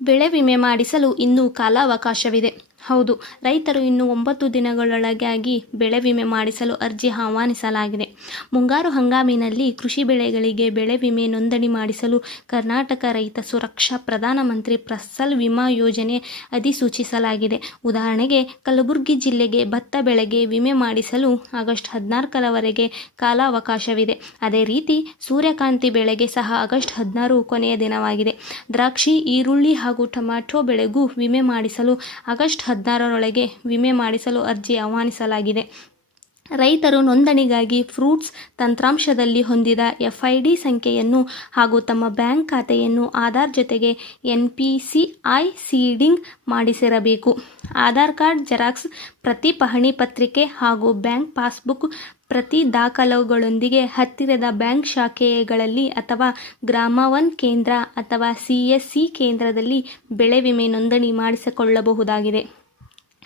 ಬೆಳೆ ವಿಮೆ ಮಾಡಿಸಲು ಇನ್ನೂ ಕಾಲಾವಕಾಶವಿದೆ. ಹೌದು, ರೈತರು ಇನ್ನು 9 ದಿನಗಳೊಳಗಾಗಿ ಬೆಳೆ ವಿಮೆ ಮಾಡಿಸಲು ಅರ್ಜಿ ಆಹ್ವಾನಿಸಲಾಗಿದೆ. ಮುಂಗಾರು ಹಂಗಾಮಿನಲ್ಲಿ ಕೃಷಿ ಬೆಳೆಗಳಿಗೆ ಬೆಳೆ ವಿಮೆ ನೋಂದಣಿ ಮಾಡಿಸಲು ಕರ್ನಾಟಕ ರೈತ ಸುರಕ್ಷಾ ಪ್ರಧಾನಮಂತ್ರಿ ಫಸಲ್ ವಿಮಾ ಯೋಜನೆ ಅಧಿಸೂಚಿಸಲಾಗಿದೆ. ಉದಾಹರಣೆಗೆ, ಕಲಬುರಗಿ ಜಿಲ್ಲೆಗೆ ಭತ್ತ ಬೆಳೆಗೆ ವಿಮೆ ಮಾಡಿಸಲು ಆಗಸ್ಟ್ 14ರವರೆಗೆ ಕಾಲಾವಕಾಶವಿದೆ. ಅದೇ ರೀತಿ ಸೂರ್ಯಕಾಂತಿ ಬೆಳೆಗೆ ಸಹ ಆಗಸ್ಟ್ 16 ಕೊನೆಯ ದಿನವಾಗಿದೆ. ದ್ರಾಕ್ಷಿ, ಈರುಳ್ಳಿ ಹಾಗೂ ಟೊಮ್ಯಾಟೊ ಬೆಳೆಗೂ ವಿಮೆ ಮಾಡಿಸಲು ಆಗಸ್ಟ್ 16ರೊಳಗೆ ವಿಮೆ ಮಾಡಿಸಲು ಅರ್ಜಿ ಆಹ್ವಾನಿಸಲಾಗಿದೆ. ರೈತರು ನೋಂದಣಿಗಾಗಿ ಫ್ರೂಟ್ಸ್ ತಂತ್ರಾಂಶದಲ್ಲಿ ಹೊಂದಿದ FID ಸಂಖ್ಯೆಯನ್ನು ಹಾಗೂ ತಮ್ಮ ಬ್ಯಾಂಕ್ ಖಾತೆಯನ್ನು ಆಧಾರ್ ಜೊತೆಗೆ NPCI ಸೀಡಿಂಗ್ ಮಾಡಿಸಿರಬೇಕು. ಆಧಾರ್ ಕಾರ್ಡ್ ಜೆರಾಕ್ಸ್ ಪ್ರತಿ, ಪಹಣಿ ಪತ್ರಿಕೆ ಹಾಗೂ ಬ್ಯಾಂಕ್ ಪಾಸ್ಬುಕ್ ಪ್ರತಿ ದಾಖಲೆಗಳೊಂದಿಗೆ ಹತ್ತಿರದ ಬ್ಯಾಂಕ್ ಶಾಖೆಗಳಲ್ಲಿ ಅಥವಾ ಗ್ರಾಮ 1 ಕೇಂದ್ರ ಅಥವಾ CSC ಕೇಂದ್ರದಲ್ಲಿ ಬೆಳೆ ವಿಮೆ ನೋಂದಣಿ ಮಾಡಿಸಿಕೊಳ್ಳಬಹುದಾಗಿದೆ.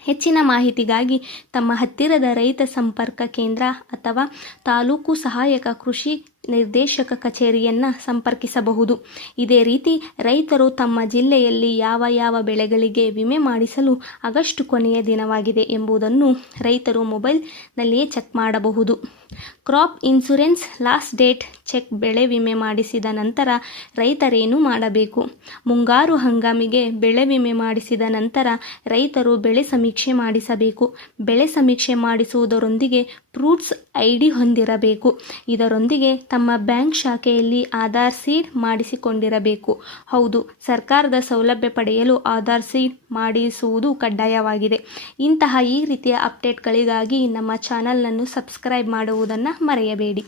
ಹೆಚ್ಚಿನ ಮಾಹಿತಿಗಾಗಿ ತಮ್ಮ ಹತ್ತಿರದ ರೈತ ಸಂಪರ್ಕ ಕೇಂದ್ರ ಅಥವಾ ತಾಲೂಕು ಸಹಾಯಕ ಕೃಷಿ ನಿರ್ದೇಶಕ ಕಚೇರಿಯನ್ನು ಸಂಪರ್ಕಿಸಬಹುದು. ಇದೇ ರೀತಿ ರೈತರು ತಮ್ಮ ಜಿಲ್ಲೆಯಲ್ಲಿ ಯಾವ ಬೆಳೆಗಳಿಗೆ ವಿಮೆ ಮಾಡಿಸಲು ಆಗಸ್ಟ್ ಕೊನೆಯ ದಿನವಾಗಿದೆ ಎಂಬುದನ್ನು ರೈತರು ಮೊಬೈಲ್ನಲ್ಲಿಯೇ ಚೆಕ್ ಮಾಡಬಹುದು. Crop insurance last date check. ಬೆಳೆ ವಿಮೆ ಮಾಡಿಸಿದ ನಂತರ ರೈತರೇನು ಮಾಡಬೇಕು? ಮುಂಗಾರು ಹಂಗಾಮಿಗೆ ಬೆಳೆ ವಿಮೆ ಮಾಡಿಸಿದ ನಂತರ ರೈತರು ಬೆಳೆ ಸಮೀಕ್ಷೆ ಮಾಡಿಸಬೇಕು. ಬೆಳೆ ಸಮೀಕ್ಷೆ ಮಾಡಿಸುವುದರೊಂದಿಗೆ ಫ್ರೂಟ್ಸ್ ID ಹೊಂದಿರಬೇಕು. ಇದರೊಂದಿಗೆ ತಮ್ಮ ಬ್ಯಾಂಕ್ ಶಾಖೆಯಲ್ಲಿ ಆಧಾರ್ ಸೀಡ್ ಮಾಡಿಸಿಕೊಂಡಿರಬೇಕು. ಹೌದು, ಸರ್ಕಾರದ ಸೌಲಭ್ಯ ಪಡೆಯಲು ಆಧಾರ್ ಸೀಡ್ ಮಾಡಿಸುವುದು ಕಡ್ಡಾಯವಾಗಿದೆ. ಈ ರೀತಿಯ ಅಪ್ಡೇಟ್ಗಳಿಗಾಗಿ ನಮ್ಮ ಚಾನಲನ್ನು ಸಬ್ಸ್ಕ್ರೈಬ್ ಮಾಡುವುದನ್ನು ಮರೆಯಬೇಡಿ.